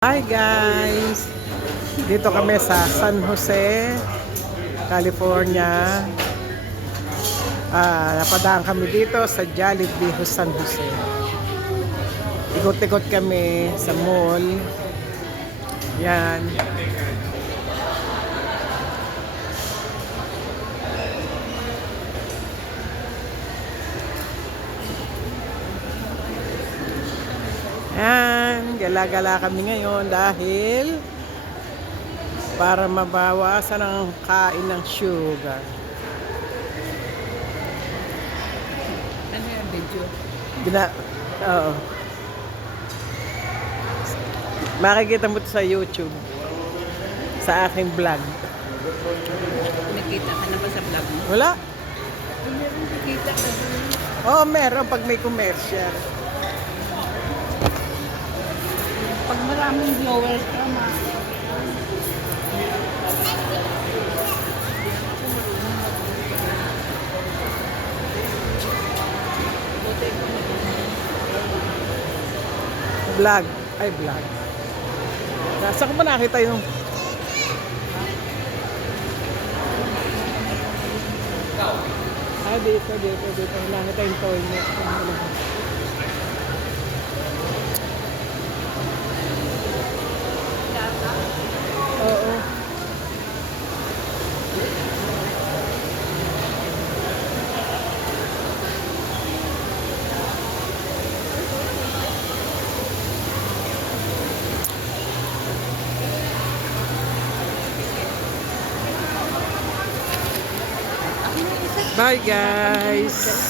Hi guys! Dito kami sa San Jose, California. Napadaan kami dito sa Jollibee San Jose. Ikot-ikot kami sa mall. Yan. Yan, gala-gala kami ngayon dahil para mabawasan ang kain ng sugar. Ano yung video? Oo. Makikita mo ito sa YouTube. Sa aking vlog. Nakita ka na ba sa vlog mo? Wala? Meron nakita ka doon. Oo, meron pag may commercial. Pag maraming viewers ka, Vlog. Ay, vlog. Nasa ko ba nakita yung... dito. Nakita yung toilet. Oo. Bye guys!